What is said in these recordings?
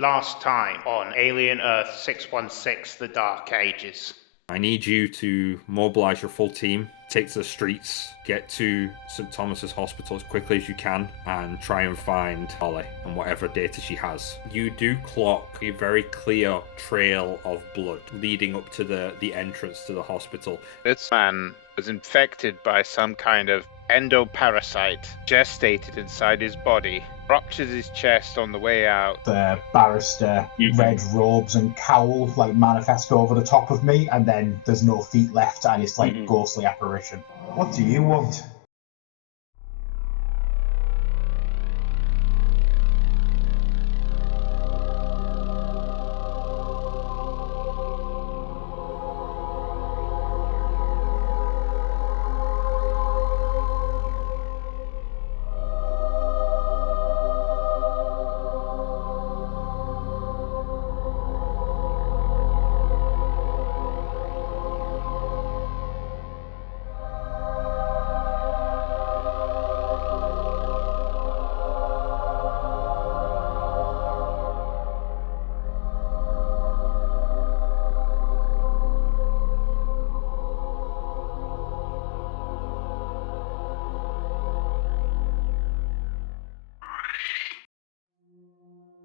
last time on Alien Earth 616, The Dark Ages. I need you to mobilize your full team, take to the streets, get to St. Thomas's Hospital as quickly as you can, and try and find Holly and whatever data she has. You do clock a very clear trail of blood leading up to the entrance to the hospital. This man was infected by some kind of endoparasite, gestated inside his body, ruptured his chest on the way out. The barrister, red robes and cowl manifest over the top of me, and then there's no feet left and it's ghostly apparition. What do you want?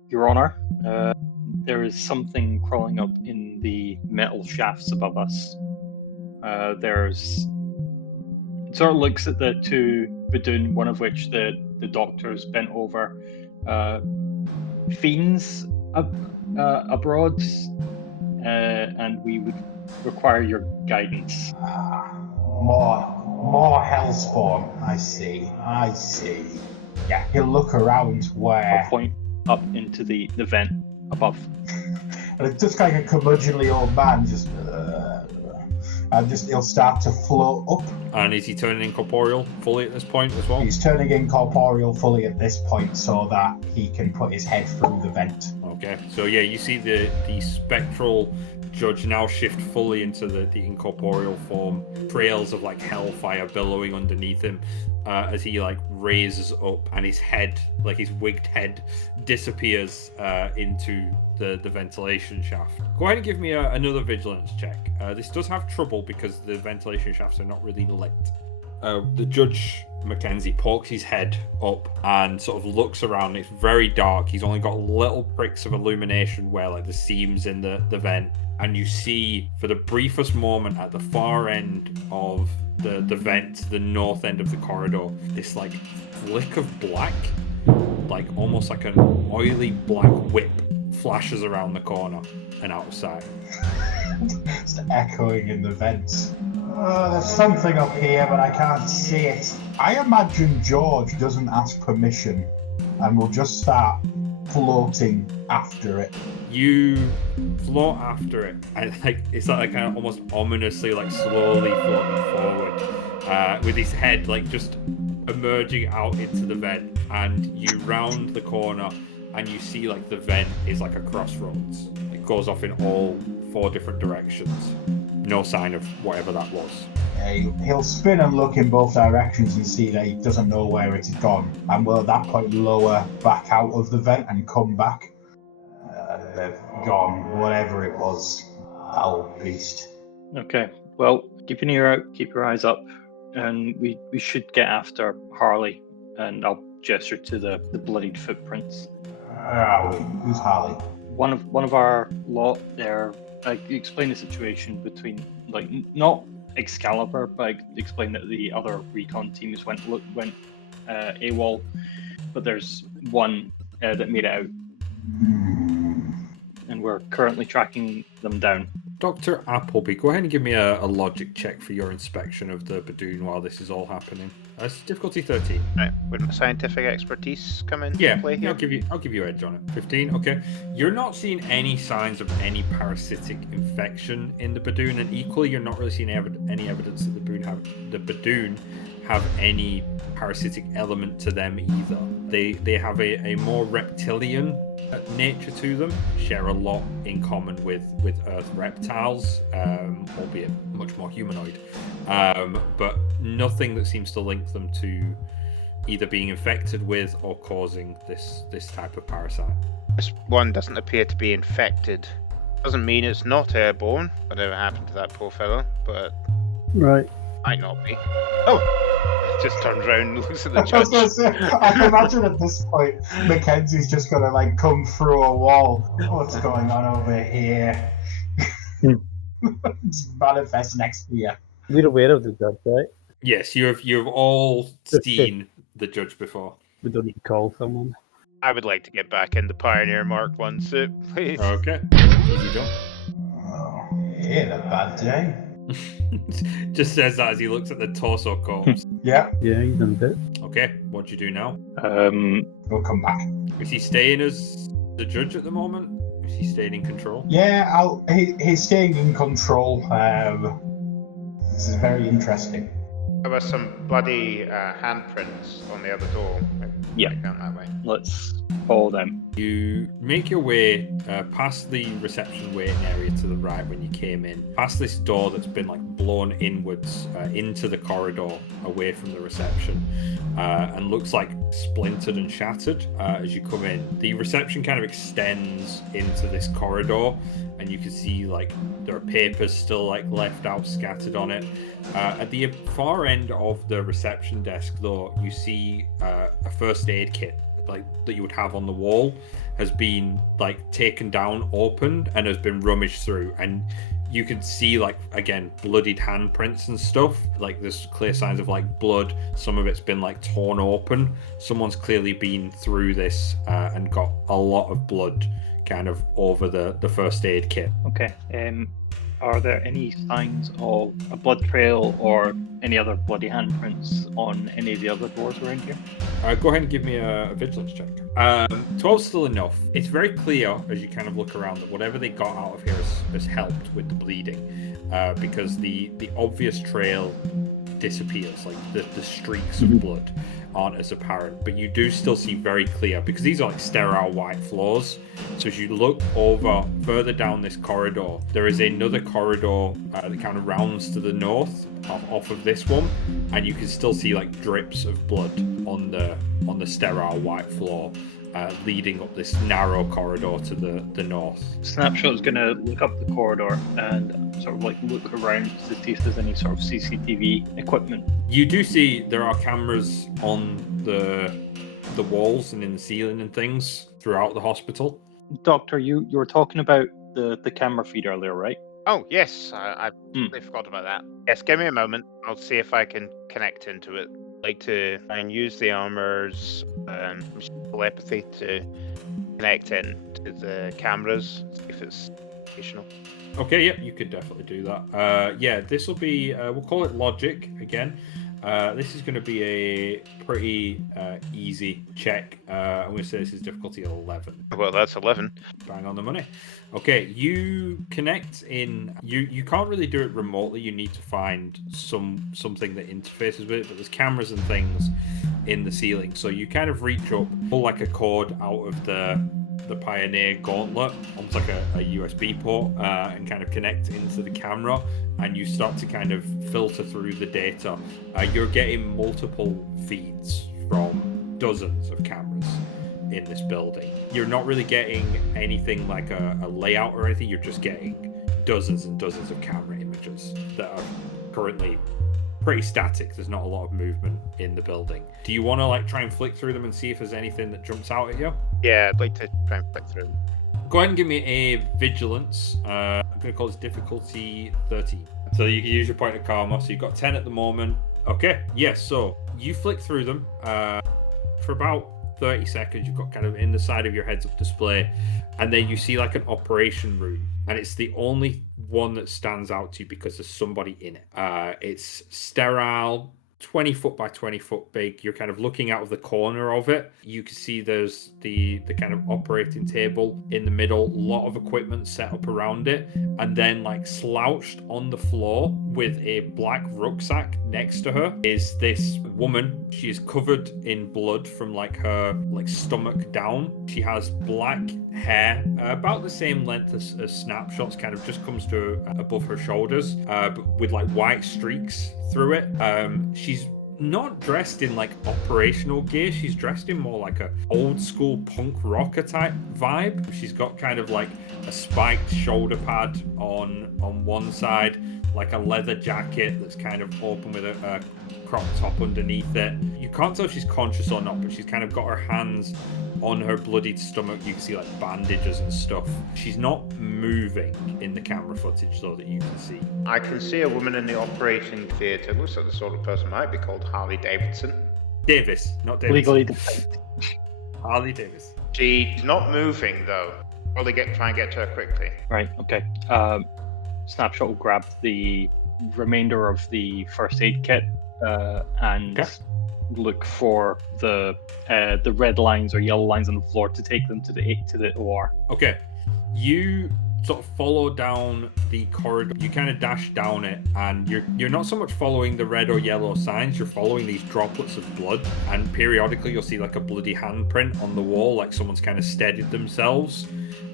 Your Honor, there is something crawling up in the metal shafts above us. It sort of looks at the two Badoon, one of which the doctor's bent over. Fiends abroad, and we would require your guidance. More hellspawn. I see. Yeah, he'll look around where... I'll point up into the vent above. And it's just like a curmudgeonly old man, he'll start to float up. And is he turning incorporeal fully at this point as well? He's turning incorporeal fully at this point so that he can put his head through the vent. Okay, so yeah, you see the spectral judge now shift fully into the incorporeal form, trails of hellfire billowing underneath him as he raises up, and his head, his wigged head, disappears into the ventilation shaft. Go ahead and give me another vigilance check. This does have trouble because the ventilation shafts are not really lit. The Judge Mackenzie pokes his head up and sort of looks around. It's very dark. He's only got little pricks of illumination where the seams in the vent, and you see for the briefest moment at the far end of the vent, the north end of the corridor, this flick of black, almost like an oily black whip, flashes around the corner and out of sight. It's echoing in the vents. There's something up here, but I can't see it. I imagine George doesn't ask permission and will just start floating after it. You float after it, and it's kind of almost ominously slowly floating forward, with his head just emerging out into the vent, and you round the corner and you see the vent is a crossroads. It goes off in all 4 different directions. No sign of whatever that was. He'll spin and look in both directions and see that he doesn't know where it's gone, and will at that point lower back out of the vent and come back. They've gone, whatever it was, that old beast. Okay, well, keep an ear out, keep your eyes up, and we should get after Harley, and I'll gesture to the bloodied footprints. Who's Harley? One of our lot there. Explain the situation between, not Excalibur, but explain that the other recon teams went AWOL, but there's one that made it out, and we're currently tracking them down. Dr. Appleby, go ahead and give me a logic check for your inspection of the Badoon while this is all happening. It's difficulty 13. Right, would my scientific expertise come in play here? I'll give you edge on it. 15, okay. You're not seeing any signs of any parasitic infection in the Badoon, and equally you're not really seeing any evidence that the Badoon have any parasitic element to them either. They have a more reptilian nature to them, share a lot in common with Earth reptiles, albeit much more humanoid, but nothing that seems to link them to either being infected with or causing this type of parasite. This one doesn't appear to be infected. Doesn't mean it's not airborne, whatever happened to that poor fellow, but Right. might not be. Oh! Just turns around and looks at the I was gonna judge. say, I can imagine at this point, Mackenzie's just gonna like come through a wall. What's going on over here? It's manifest next to you. We're aware of the judge, right? Yes, you've all seen the judge before. We don't need to call someone. I would like to get back in the Pioneer Mark 1 suit, please. Okay. Easy done. Oh, ain't a bad day. Just says that as he looks at the torso corpse. Yeah, Yeah, he's done a bit. Okay, what do you do now? we'll come back. Is he staying as the judge at the moment? Is he staying in control? Yeah, he's staying in control. This is very interesting. There were some bloody handprints on the other door. Yeah. Down that way. Let's follow them. You make your way past the reception waiting area to the right when you came in, past this door that's been like blown inwards into the corridor away from the reception, and looks like splintered and shattered as you come in. The reception kind of extends into this corridor, and you can see like there are papers still like left out scattered on it. At the far end of the reception desk, though, you see a first aid kit like that you would have on the wall has been like taken down, opened, and has been rummaged through, and you can see like again bloodied handprints and stuff. Like there's clear signs of like blood. Some of it's been like torn open. Someone's clearly been through this and got a lot of blood kind of over the first aid kit. Okay. Are there any signs of a blood trail or any other bloody handprints on any of the other doors around here? Go ahead and give me a vigilance check. 12's still enough. It's very clear as you kind of look around that whatever they got out of here has helped with the bleeding, because the obvious trail disappears, like the streaks of blood aren't as apparent, but you do still see very clear, because these are like sterile white floors. So as you look over further down this corridor, there is another corridor that kind of rounds to the north off of this one, and you can still see like drips of blood on the sterile white floor, leading up this narrow corridor to the north. Snapshot's gonna look up the corridor and sort of like look around to see if there's any sort of CCTV equipment. You do see there are cameras on the walls and in the ceiling and things throughout the hospital. Doctor, you were talking about the camera feed earlier, right? Oh, yes, I forgot about that. Yes, give me a moment. I'll see if I can connect into it. I'd like to try and use the armor's telepathy to connect in to the cameras, see if it's operational. Okay, yeah, you could definitely do that. Yeah, this will be, we'll call it logic again. This is going to be a pretty easy check. I'm going to say this is difficulty 11. Well, that's 11. Bang on the money. Okay, you connect in. You can't really do it remotely. You need to find something that interfaces with it. But there's cameras and things in the ceiling, so you kind of reach up, pull like a cord out of the Pioneer gauntlet, almost like a USB port, and kind of connect into the camera, and you start to kind of filter through the data. You're getting multiple feeds from dozens of cameras in this building. You're not really getting anything like a layout or anything. You're just getting dozens and dozens of camera images that are currently pretty static. There's not a lot of movement in the building. Do you want to like try and flick through them and see if there's anything that jumps out at you? Yeah, I'd like to try and flick through them. Go ahead and give me a vigilance. I'm going to call this difficulty 13. So you can use your point of karma. So you've got 10 at the moment. Okay, yes, so you flick through them for about 30 seconds. You've got kind of in the side of your heads-up display, and then you see like an operation room, and it's the only one that stands out to you because there's somebody in it. It's sterile, 20 foot by 20 foot big. You're kind of looking out of the corner of it. You can see there's the kind of operating table in the middle, a lot of equipment set up around it, and then like slouched on the floor with a black rucksack next to her is this woman. She is covered in blood from like her like stomach down. She has black hair about the same length as Snapshot's, kind of just comes to above her shoulders, but with like white streaks through it. She's not dressed in like operational gear. She's dressed in more like a old school punk rocker type vibe. She's got kind of like a spiked shoulder pad on one side, like a leather jacket that's kind of open with a crop top underneath it. You can't tell if she's conscious or not, but she's kind of got her hands on her bloodied stomach. You can see like bandages and stuff. She's not moving in the camera footage though that you can see. I can see a woman in the operating theatre. Looks like the sort of person might be called Harley Davidson. Davis, not Davidson. Legally defined. Harley Davis. She's not moving though. Probably try and get to her quickly. Right, okay. Snapshot will grab the remainder of the first aid kit and look for the red lines or yellow lines on the floor to take them to the OR. Okay, you sort of follow down the corridor. You kind of dash down it, and you're not so much following the red or yellow signs. You're following these droplets of blood, and periodically you'll see like a bloody handprint on the wall, like someone's kind of steadied themselves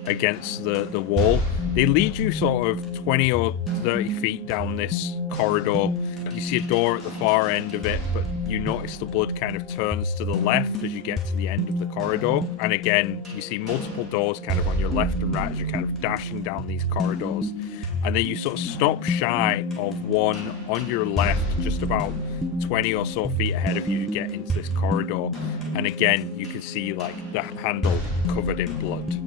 against the wall. They lead you sort of 20 or 30 feet down this corridor. You see a door at the far end of it, but you notice the blood kind of turns to the left as you get to the end of the corridor. And again, you see multiple doors kind of on your left and right as you're kind of dashing down these corridors. And then you sort of stop shy of one on your left, just about 20 or so feet ahead of you to get into this corridor. And again, you can see like the handle covered in blood.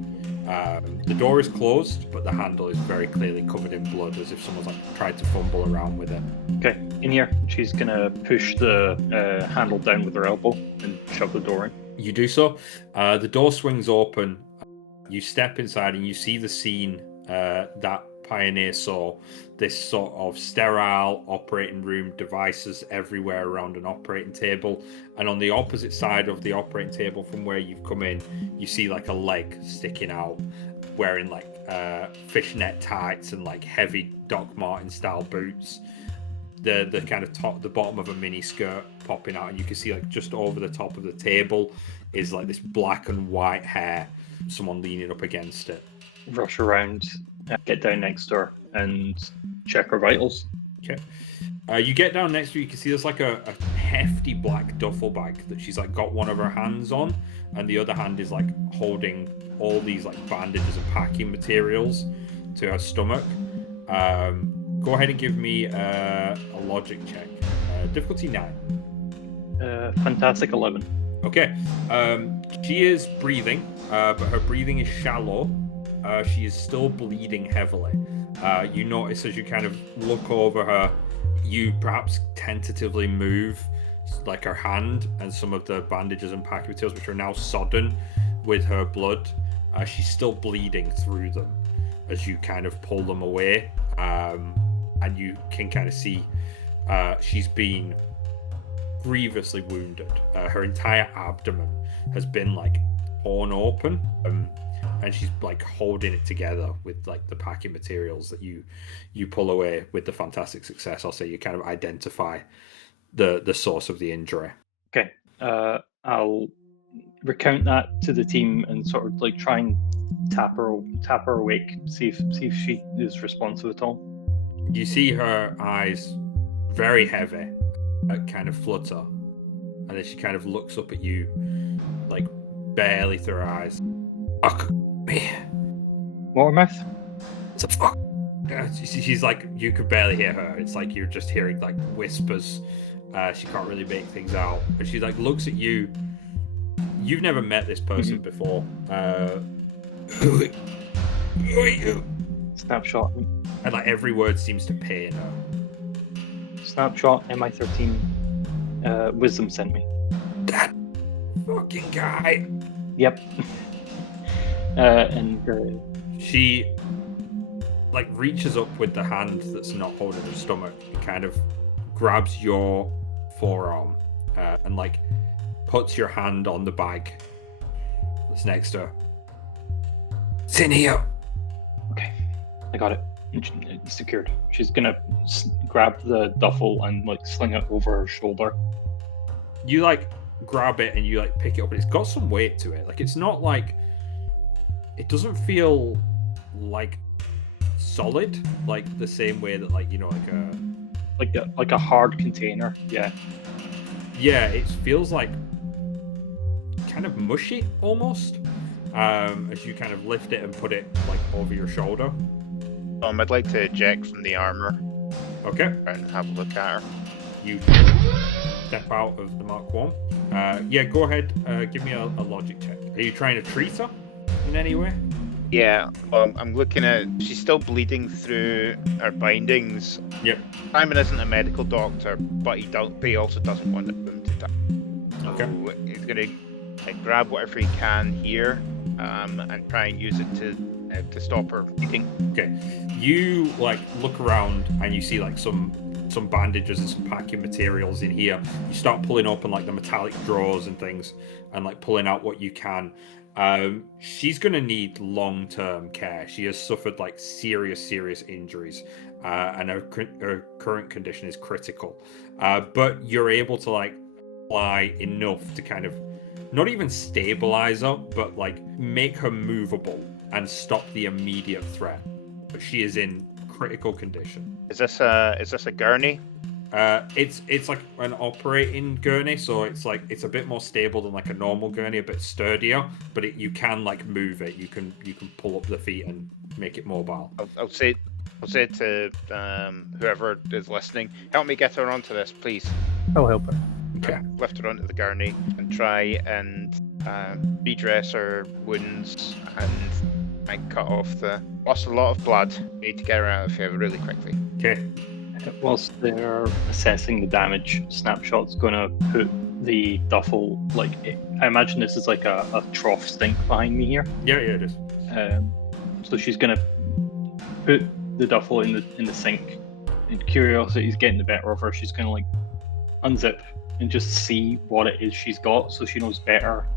The door is closed, but the handle is very clearly covered in blood, as if someone's like tried to fumble around with it. Okay, in here, she's gonna push the handle down with her elbow and shove the door in. You do so. The door swings open. You step inside and you see the scene that Pioneer saw. This sort of sterile operating room, devices everywhere around an operating table, and on the opposite side of the operating table from where you've come in, you see like a leg sticking out, wearing like fishnet tights and like heavy Doc Martin style boots. The kind of the bottom of a mini skirt popping out, and you can see like just over the top of the table is like this black and white hair, someone leaning up against it. Rush around, get down next to her and check her vitals. Okay. You get down next to her, you can see there's like a hefty black duffel bag that she's like got one of her hands on, and the other hand is like holding all these like bandages and packing materials to her stomach. Go ahead and give me a logic check. Difficulty 9. Fantastic 11. Okay. She is breathing, but her breathing is shallow. She is still bleeding heavily. You notice as you kind of look over her, you perhaps tentatively move like her hand and some of the bandages and packing materials, which are now sodden with her blood. She's still bleeding through them as you kind of pull them away. And you can kind of see she's been grievously wounded. Her entire abdomen has been like torn open. And she's like holding it together with like the packing materials that you pull away with the fantastic success. I'll say you kind of identify the source of the injury. Okay, I'll recount that to the team and sort of like try and tap her awake, see if she is responsive at all. You see her eyes very heavy, kind of flutter, and then she kind of looks up at you, like barely through her eyes. Fuck me. Watermouth? It's a fuck. She's like, you could barely hear her. It's like you're just hearing like whispers. She can't really make things out. But she like looks at you. You've never met this person before. Who are you? Snapshot. And like every word seems to pain her. Snapshot, MI13. Wisdom sent me. That fucking guy. Yep. And she like reaches up with the hand that's not holding her stomach and kind of grabs your forearm and like puts your hand on the bag that's next to her. It's in here. Okay, I got it. It's secured. She's gonna grab the duffel and like sling it over her shoulder. You like grab it and you like pick it up, and it's got some weight to it. Like it's not like, it doesn't feel like solid, like the same way that like, you know, like a hard container. Yeah. Yeah, it feels like kind of mushy almost. As you kind of lift it and put it like over your shoulder. I'd like to eject from the armor. Okay. And have a look at her. You step out of the Mark 1. Yeah, go ahead. Give me a logic check. Are you trying to treat her in any way? Yeah, well, I'm looking at... She's still bleeding through her bindings. Yep. Simon isn't a medical doctor, but he also doesn't want them to die. Okay. So he's going to grab whatever he can here and try and use it to stop her bleeding. Okay. You like look around and you see like some bandages and some packing materials in here. You start pulling open like the metallic drawers and things and like pulling out what you can. She's gonna need long-term care. She has suffered like serious injuries, and her current condition is critical. But you're able to like apply enough to kind of not even stabilize her, but like make her movable and stop the immediate threat. But she is in critical condition. Is this a gurney? It's like an operating gurney, so it's a bit more stable than like a normal gurney, a bit sturdier, but you can like move it. You can pull up the feet and make it mobile. I'll say to whoever is listening, help me get her onto this, please. I'll help her. Okay. Lift her onto the gurney and try and redress her wounds and cut off lost a lot of blood. We need to get her out of here really quickly. Okay. Whilst they're assessing the damage, Snapshot's gonna put the duffel, like, I imagine this is like a trough sink behind me here. Yeah, it is. So she's gonna put the duffel in the sink, and curiosity's getting the better of her. She's gonna like unzip and just see what it is she's got, so she knows better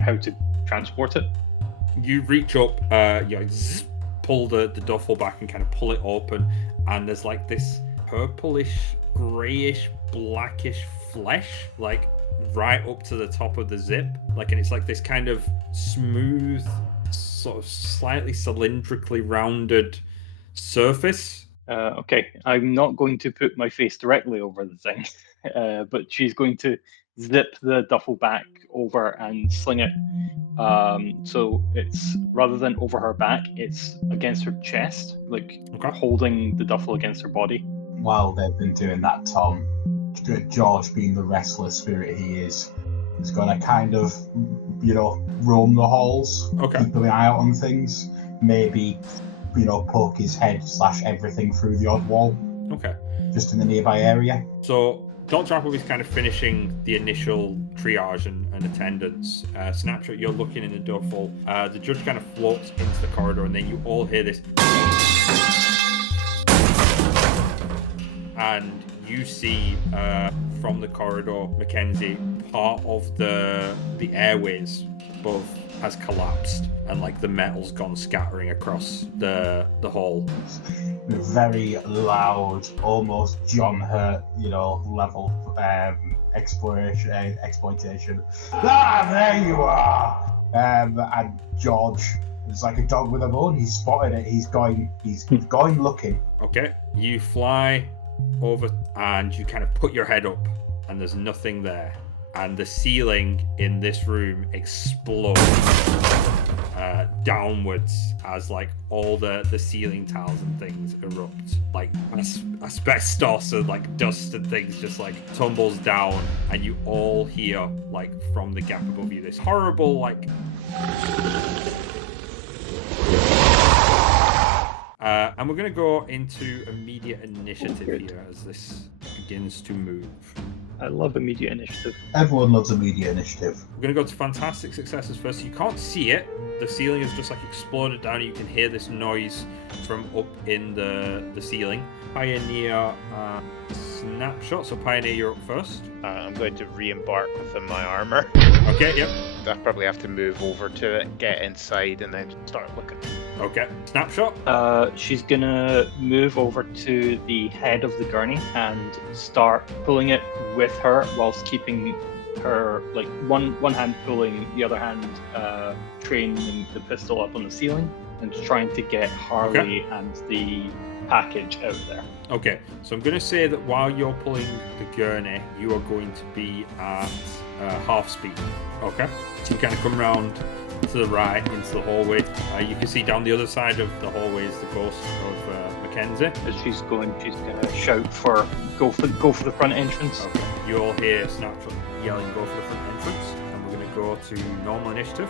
how to transport it. You reach up, pull the duffel back and kind of pull it open, and there's like this purplish, grayish, blackish flesh, like right up to the top of the zip, and it's like this kind of smooth, sort of slightly cylindrically rounded surface. Okay, I'm not going to put my face directly over the thing, but she's going to zip the duffel back over and sling it. So it's, rather than over her back, it's against her chest, like holding the duffel against her body. While they've been doing that, Tom, George, being the restless spirit he is going to kind of, roam the halls, keep an eye out on things, maybe, poke his head / everything through the odd wall. Okay. Just in the nearby area. So Dr. Apple is kind of finishing the initial triage and attendance. Snapshot, you're looking in the duffel. The judge kind of floats into the corridor, and then you all hear this. And you see from the corridor, Mackenzie, part of the airways above has collapsed, and like the metal's gone scattering across the hall. Very loud, almost John Hurt, level exploitation. There you are. And George is like a dog with a bone. He's spotted it. He's going looking. Okay, you fly over and you kind of put your head up, and there's nothing there, and the ceiling in this room explodes downwards as like all the ceiling tiles and things erupt, like asbestos and like dust and things just like tumbles down, and you all hear like from the gap above you this horrible like and we're going to go into immediate initiative here as this begins to move. I love immediate initiative. Everyone loves immediate initiative. We're going to go to fantastic successes first. You can't see it. The ceiling has just like exploded down. You can hear this noise from up in the ceiling. Pioneer Snapshot. So Pioneer, you're up first. I'm going to re-embark within my armor. Okay, yep. I probably have to move over to it, get inside, and then start looking. Okay. Snapshot? She's gonna move over to the head of the gurney and start pulling it with her whilst keeping her, like, one hand pulling, the other hand training the pistol up on the ceiling, and trying to get Harley and the package out there. Okay, so I'm going to say that while you're pulling the gurney, you are going to be at half speed. Okay, so you kind of come around to the right into the hallway. You can see down the other side of the hallway is the ghost of Mackenzie. As she's going to shout for go for the front entrance. Okay. You all hear Snapshot yelling, "Go for the front entrance!" And we're going to go to normal initiative.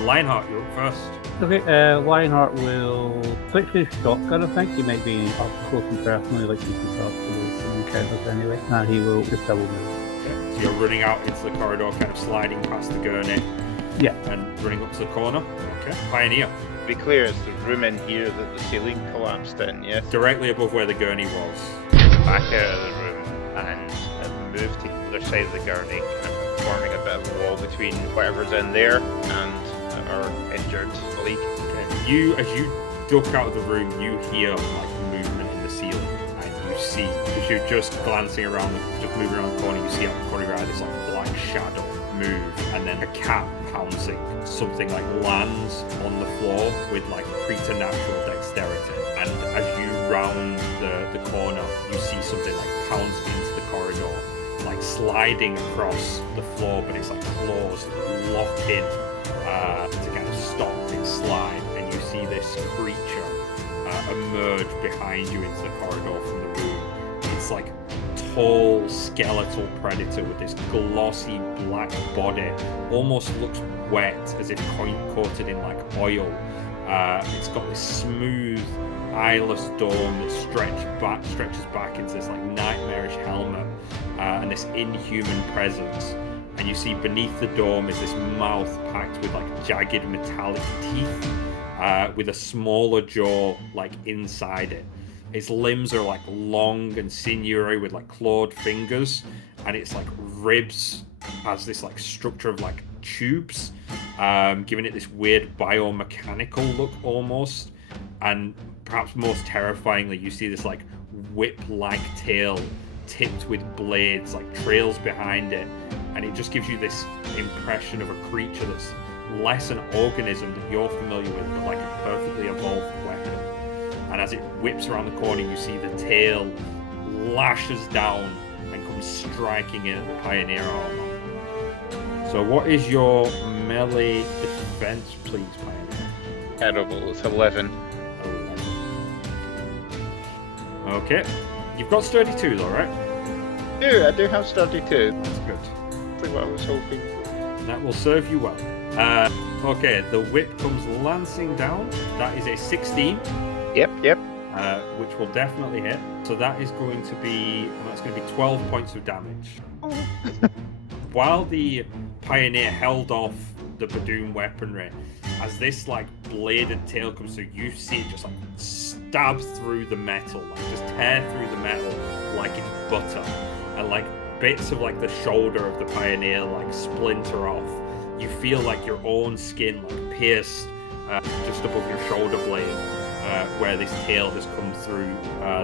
Lionheart, you're up first. Okay, Lionheart will switch his shotgun, I think. He might be up close and personal, like he can talk to some encounters anyway. And he will just double move. Okay. So you're running out into the corridor, kind of sliding past the gurney. Yeah. And running up to the corner. Okay. Pioneer. To be clear, it's the room in here that the ceiling collapsed in, yes? Directly above where the gurney was. Back out of the room and move to the other side of the gurney, kind of forming a bit of a wall between whatever's in there and our injured colleague. Okay. As you duck out of the room, you hear like movement in the ceiling, and you see, as you're just glancing around, just moving around the corner, you see out the corner this like black shadow move, and then a cat pouncing. Something like lands on the floor with like preternatural dexterity, and as you round the corner, you see something like pounce into the corridor, like sliding across the floor, but it's like claws lock in to kind of stop its slide, and you see this creature emerge behind you into the corridor from the room. It's like tall skeletal predator with this glossy black body, almost looks wet as if coated in like oil. It's got this smooth eyeless dome that stretches back into this like nightmarish helmet, and this inhuman presence. And you see beneath the dome is this mouth packed with like jagged metallic teeth, with a smaller jaw like inside it. Its limbs are like long and sinewy with like clawed fingers, and its like ribs has this like structure of like tubes, giving it this weird biomechanical look almost. And perhaps most terrifyingly, you see this like whip-like tail tipped with blades, like trails behind it, and it just gives you this impression of a creature that's less an organism that you're familiar with, but like a perfectly evolved weapon. And as it whips around the corner, you see the tail lashes down and comes striking in at the Pioneer armor. So what is your melee defense, please, Pioneer? Terrible, it's 11. 11. Okay. You've got sturdy 2 though, right? I do have sturdy 2. That's good. That's what I was hoping. That will serve you well. Okay, the whip comes lancing down. That is a 16. Yep. Which will definitely hit. So that is going to be 12 points of damage. While the Pioneer held off the Badoon weaponry, as this like bladed tail comes through, you see it just like stab through the metal, like just tear through the metal like it's butter, and like bits of like the shoulder of the Pioneer like splinter off. You feel like your own skin like pierced just above your shoulder blade, where this tail has come through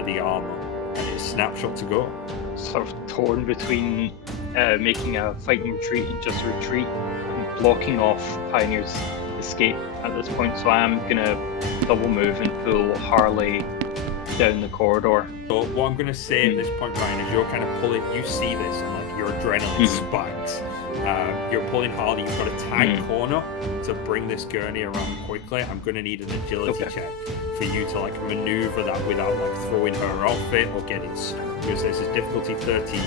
the armor, and it's Snapshot to go. Sort of torn between making a fighting retreat and just retreat, and blocking off Pioneer's escape at this point. So I am gonna double move and pull Harley down the corridor. So what I'm gonna say at this point, Ryan, is you're kind of pulling. You see this, and like your adrenaline spikes. You're pulling Harley. You've got a tight corner to bring this gurney around quickly. I'm going to need an agility check for you to like maneuver that without like throwing her off it or getting stuck. Because this is difficulty 13.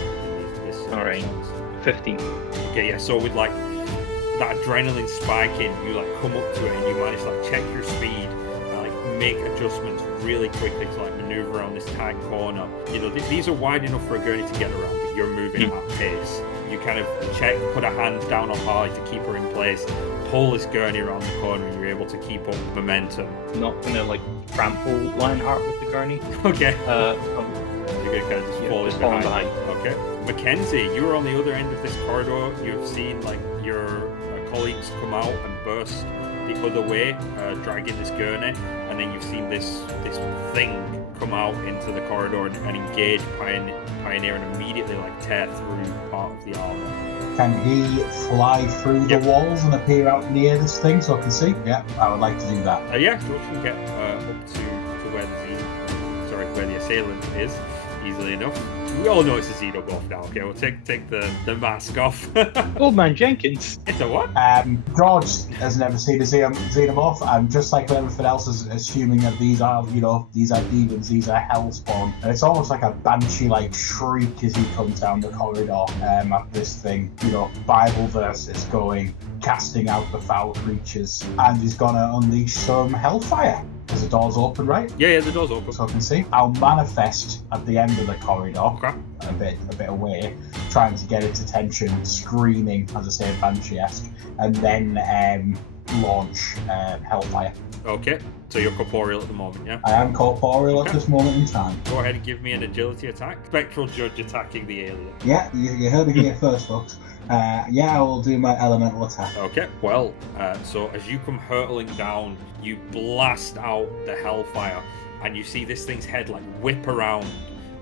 All right, 15. Okay, yeah. So with like that adrenaline spiking, you like come up to it and you manage to like check your speed and like make adjustments really quickly to like maneuver around this tight corner. You know, these are wide enough for a gurney to get around, but you're moving at pace. You kind of put a hand down on Harley to keep her in place, pull this gurney around the corner, and you're able to keep up momentum. Not gonna like trample Lionheart with the gurney. Okay. You're gonna kind of just fall behind. Okay. Mackenzie, you're on the other end of this corridor. You've seen like your colleagues come out and burst the other way, dragging this gurney, and then you've seen this thing come out into the corridor and engage Pioneer and immediately like tear through part of the armor. Can he fly through the walls and appear out near this thing so I can see? Yeah, I would like to do that. Yeah, so you can get up to where the Z. Sorry, where the assailant is easily enough. We all know it's a xenomorph now. Okay, we'll take the mask off. Old man Jenkins. It's a what? George has never seen a xenomorph, and just like everything else, is assuming that these are demons, these are hellspawn, and it's almost like a banshee-like shriek as he comes down the corridor at this thing. Bible verses going, casting out the foul creatures, and he's gonna unleash some hellfire. Because the door's open, right? Yeah, the door's open. So I can see. I'll manifest at the end of the corridor, Okay. a bit away, trying to get its attention, screaming, as I say, Banshee-esque, and then launch Hellfire. Okay, so you're corporeal at the moment, yeah? I am corporeal at this moment in time. Go ahead and give me an agility attack. Spectral Judge attacking the alien. Yeah, you heard it here first, folks. I will do my elemental attack. Okay, well, so as you come hurtling down, you blast out the hellfire, and you see this thing's head like whip around,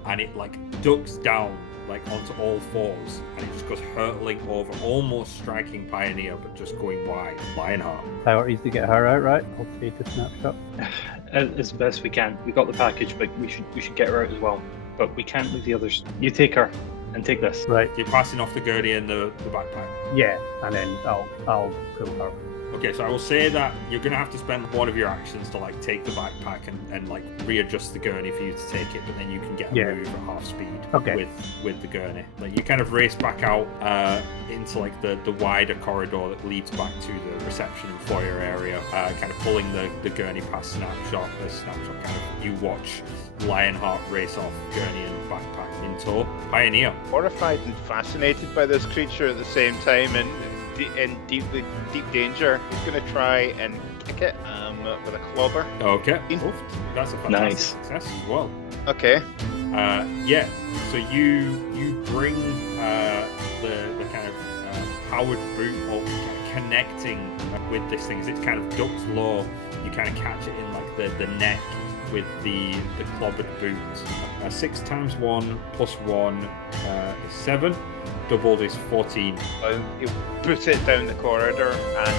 and it like ducks down like onto all fours, and it just goes hurtling over, almost striking Pioneer, but just going wide. Lionheart. Priorities to get her out, right? I'll take a snapshot. As best we can. We got the package, but we should get her out as well. But we can't leave the others. You take her and take this. Right. You're passing off the gurney and the backpack. Yeah, and then I'll pull her. Okay, so I will say that you're going to have to spend one of your actions to like take the backpack and like readjust the gurney for you to take it, but then you can get a move at half speed with the gurney. Like you kind of race back out into like the wider corridor that leads back to the reception and foyer area, kind of pulling the gurney past Snapshot. The Snapshot kind of, you watch Lionheart race off, gurney and backpack in tow. Pioneer. Horrified and fascinated by this creature at the same time, and in deep danger. He's going to try and kick it with a clobber. Okay. Oof. That's a fantastic success as well. Okay. Yeah. So you bring the kind of powered boot up, kind of connecting with this thing. As it kind of ducks low, you kind of catch it in like the neck with the clobbered boot. 6 times 1 plus 1 is 7. Doubled is 14. You put it down the corridor and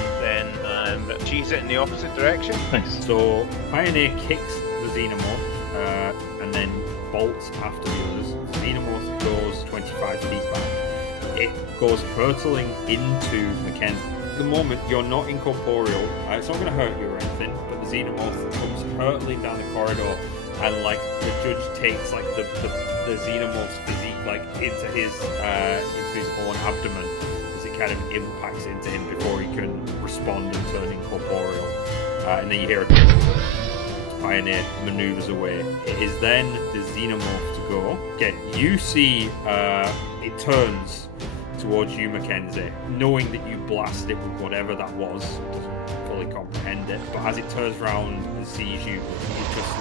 then cheese it in the opposite direction. Nice. So Pioneer kicks the Xenomorph and then bolts after the others. The Xenomorph goes 25 feet back. It goes hurtling into Mackenzie. At the moment, you're not incorporeal. It's not going to hurt you or anything, but the Xenomorph comes hurtling down the corridor, and like the judge takes like the Xenomorph's physique like into his own abdomen as it kind of impacts into him before he can respond and turn incorporeal. And then you hear a Pioneer maneuvers away. It is then the Xenomorph to go. Okay, you see it turns towards you, Mackenzie, knowing that you blasted it with whatever that was. Doesn't fully comprehend it, but as it turns around and sees you, it just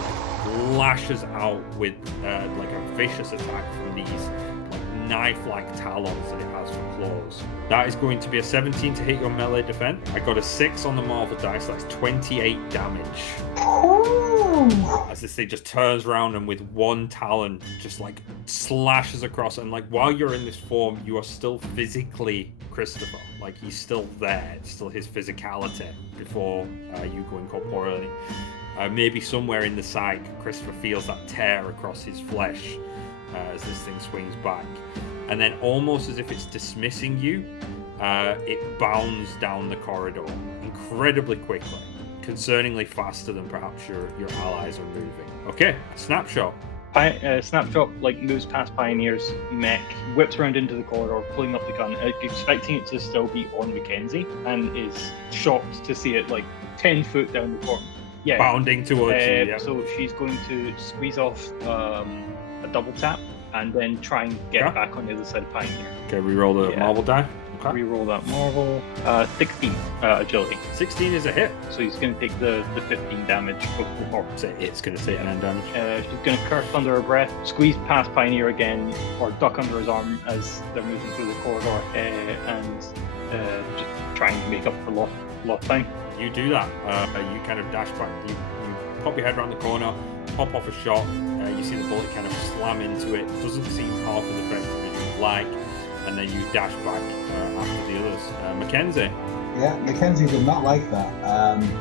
lashes out with like a vicious attack from these like knife-like talons that it has for claws. That is going to be a 17 to hit your melee defense. I got a 6 on the Marvel dice. That's 28 damage. As this thing just turns around and with one talon just like slashes across, and like while you're in this form, you are still physically Christopher. Like he's still there. It's still his physicality before you go incorporeally. Maybe somewhere in the side, Christopher feels that tear across his flesh as this thing swings back. And then almost as if it's dismissing you, it bounds down the corridor incredibly quickly, concerningly faster than perhaps your allies are moving. Okay, Snapshot. Snapshot like moves past Pioneer's mech, whips around into the corridor, pulling up the gun, expecting it to still be on Mackenzie, and is shocked to see it like 10 foot down the corridor. Yeah, bounding towards you. Yeah. So she's going to squeeze off a double tap and then try and get back on the other side of Pioneer. Okay, reroll the Marvel die. Okay. Reroll that Marvel. 16 agility. 16 is a hit. So he's going to take the 15 damage before. So it's going to take 9 damage. She's going to curse under her breath, squeeze past Pioneer again, or duck under his arm as they're moving through the corridor, and just try and make up for lost time. You do that. You kind of dash back. You pop your head around the corner, pop off a shot. You see the bullet kind of slam into it. Doesn't seem half as effective as you'd like. And then you dash back after the others. Mackenzie. Yeah, Mackenzie did not like that.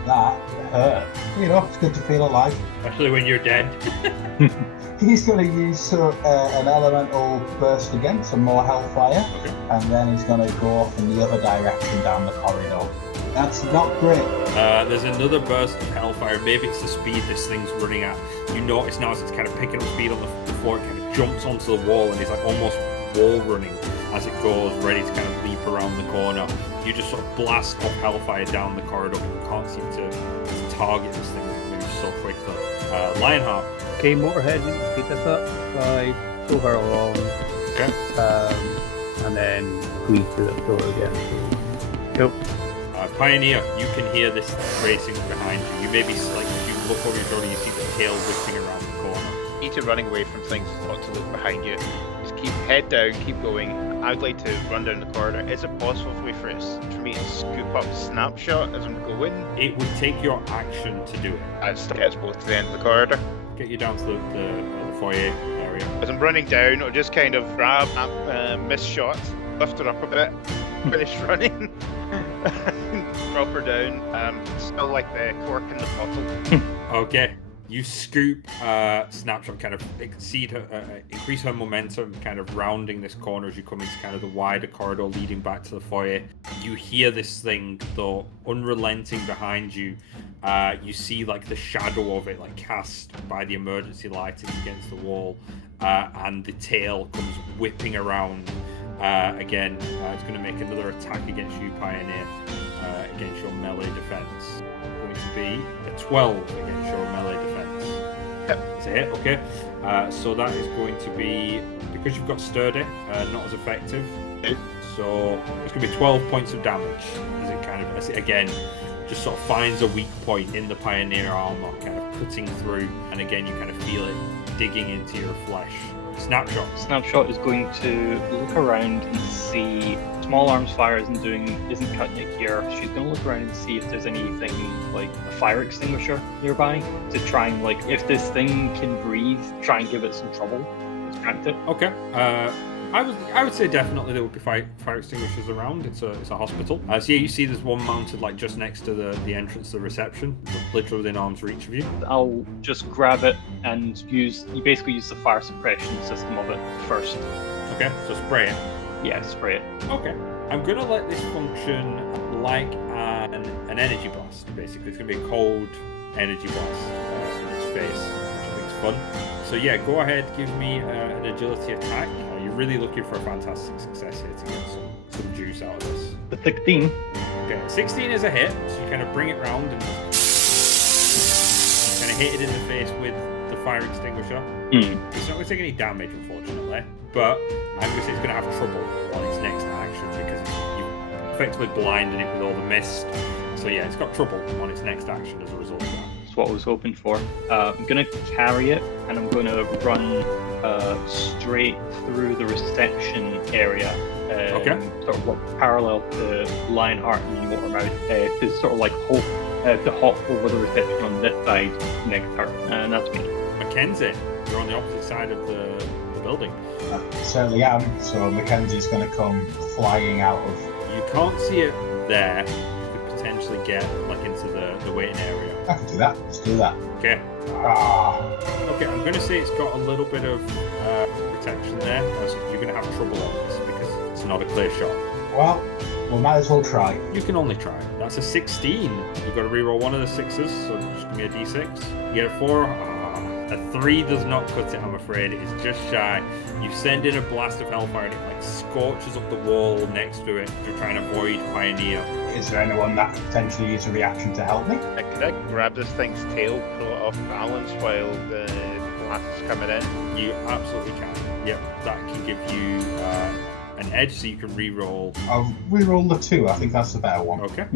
That hurt. You know, it's good to feel alive. Especially when you're dead. He's going to use an elemental burst again, some more hellfire, and then he's going to go off in the other direction down the corridor. That's not great. There's another burst of hellfire. Maybe it's the speed this thing's running at. You notice now as it's kind of picking up speed on the floor, it kind of jumps onto the wall and is like almost wall running as it goes, ready to kind of leap around the corner. You just sort of blast off hellfire down the corridor, but you can't seem to target this thing as it moves so quickly. Lionheart. Okay, Motorhead needs to speed this up. So I throw her along. Okay. And then squeeze through the door again. Cool. Pioneer, you can hear this racing behind you. You maybe, like, if you look over your shoulder, you see the tail whipping around the corner. Need to running away from things, not to look behind you. Just keep head down, keep going. I'd like to run down the corridor. Is it possible for me to scoop up snapshot as I'm going? It would take your action to do it. I'd get us both to the end of the corridor. Get you down to the foyer area. As I'm running down, I'll just kind of grab miss shot, lift her up a bit, finish running. Drop her down. Still like the cork in the bottle. Okay. You scoop Snapshot, kind of exceed her, increase her momentum, kind of rounding this corner as you come into kind of the wider corridor leading back to the foyer. You hear this thing, though, unrelenting behind you. You see like the shadow of it, like cast by the emergency lighting against the wall, and the tail comes whipping around. Again, it's going to make another attack against you, Pioneer, against your melee defense. Going to be a 12 against your melee defense. Yep. That's a hit, okay. So that is going to be, because you've got Sturdy, not as effective. Yep. So it's going to be 12 points of damage. As it kind of, again, just sort of finds a weak point in the Pioneer armor, kind of cutting through, and again, you kind of feel it digging into your flesh. Snapshot. Snapshot is going to look around and see small arms fire isn't cutting it here. She's going to look around and see if there's anything like a fire extinguisher nearby to try and, like, if this thing can breathe, try and give it some trouble. Distract it. Okay. I would say definitely there would be fire extinguishers around. It's a hospital. So yeah, you see there's one mounted like just next to the entrance to the reception, literally within arm's reach of you. I'll just grab it and basically use the fire suppression system of it first. Okay, so spray it. Yeah, spray it. Okay. I'm gonna let this function like an energy blast. Basically, it's gonna be a cold energy blast in its face, which I think is fun. So yeah, go ahead, give me an agility attack. You're really looking for a fantastic success here to get some juice out of this. The 16. Okay, 16 is a hit, so you kind of bring it round and kind of hit it in the face with the fire extinguisher. It's not going to take any damage, unfortunately, but I'm going to say it's going to have trouble on its next action because you've effectively blinded it with all the mist. So yeah, it's got trouble on its next action as a result of that. That's what I was hoping for. I'm going to carry it, and I'm going to run straight through the reception area. Okay. Sort of like parallel to Lionheart and Watermouth, to sort of like to hop over the reception on this side next to her. And that's me. Mackenzie, you're on the opposite side of the building. Certainly am. So Mackenzie's going to come flying out of. You can't see it there. You could potentially get like into the waiting area. I can do that. Let's do that. Okay. Okay, I'm going to say it's got a little bit of protection there. So you're going to have trouble on this because it's not a clear shot. Well, we might as well try. You can only try. That's a 16. You've got to reroll one of the sixes, so just give me a d6. You get a 4. A 3 does not cut it, I'm afraid. It is just shy. You send in a blast of hellfire and it like scorches up the wall next to it to try and avoid Pioneer. Is there anyone that could potentially use a reaction to help me? Could I grab this thing's tail, pull it off balance while the blast is coming in? You absolutely can. Yep, that can give you an edge so you can reroll. I'll reroll the 2. I think that's the better one. Okay.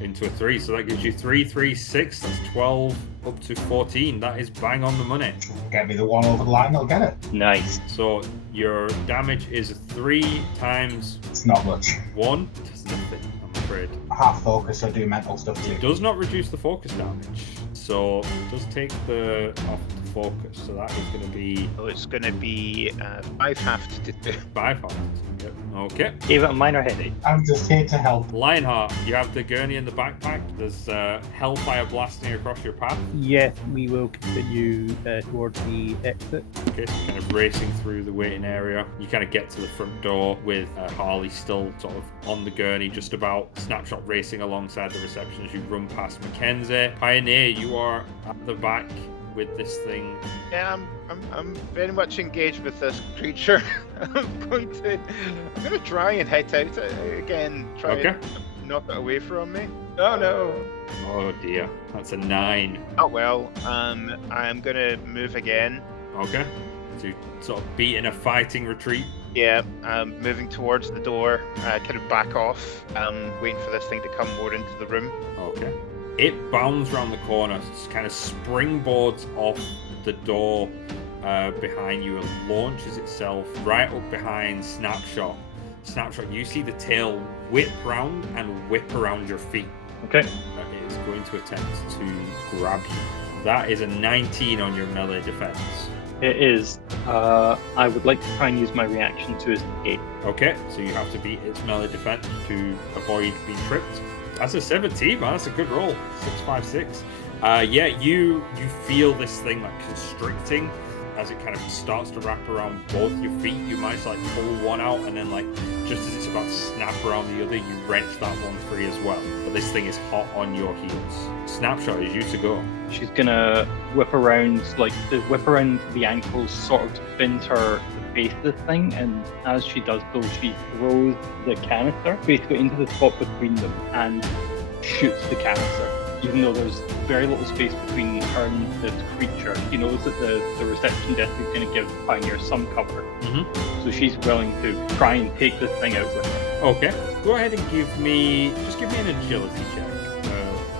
Into a 3. So that gives you 3, 3, 6. That's 12 up to 14. That is bang on the money. Get me the 1 over the line, I'll get it. Nice. So your damage is 3 times. It's not much. 1. It's nothing, I'm afraid. Half focus, I do mental stuff too. It does not reduce the focus damage. So it does take the off the focus. So that is going to be... So it's going to be 5 have to do. 5 hearts. Yep. Okay. Gave it a minor headache. I'm just here to help. Lionheart, you have the gurney in the backpack. There's hellfire blasting across your path. Yes, we will continue towards the exit. Okay, so kind of racing through the waiting area. You kind of get to the front door with Harley still sort of on the gurney, just about. Snapshot racing alongside the reception as you run past Mackenzie. Pioneer, you are at the back with this thing. Yeah, I'm very much engaged with this creature. I'm going to try and head out again. Try and knock it away from me. Oh no. Oh dear, that's a 9. Oh well. I'm gonna move again. Okay. So sort of beating a fighting retreat. Yeah, moving towards the door, kind of back off, waiting for this thing to come more into the room. Okay. It bounds around the corner, kind of springboards off the door behind you and launches itself right up behind Snapshot. Snapshot, you see the tail whip round and whip around your feet. Okay. It is going to attempt to grab you. That is a 19 on your melee defense. It is. I would like to try and use my reaction to escape. Okay, so you have to beat its melee defense to avoid being tripped. That's a 17, man. That's a good roll. 6, 5, 6. Yeah, you feel this thing like constricting as it kind of starts to wrap around both your feet. You might like pull one out, and then like just as it's about to snap around the other, you wrench that one free as well. But this thing is hot on your heels. Snapshot is you to go. She's gonna whip around, like whip around the ankles, sort of spin her to face this thing, and as she does so, she throws the canister basically into the spot between them and shoots the canister. Even though there's very little space between her and this creature, she knows that the reception desk is going to give Pioneer some cover. Mm-hmm. So she's willing to try and take this thing out with her. Okay. Go ahead and give me an agility check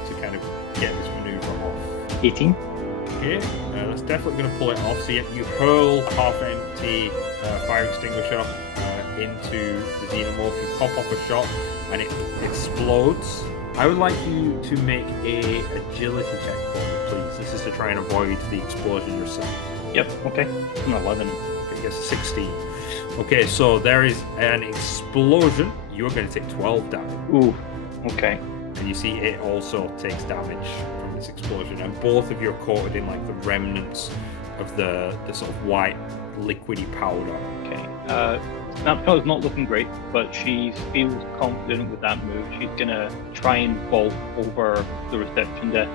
to kind of get this maneuver off. 18. Okay, that's definitely going to pull it off. So you hurl a half-empty fire extinguisher into the xenomorph. You pop off a shot, and it explodes. I would like you to make a agility check for me, please. This is to try and avoid the explosion yourself. Yep. Okay. An 11. Okay, yes, 16. Okay, so there is an explosion. You are going to take 12 damage. Ooh. Okay. And you see it also takes damage from this explosion, and both of you are coated in like the remnants of the sort of white liquidy powder. Okay. Snapshot is not looking great, but she feels confident with that move. She's gonna try and vault over the reception desk.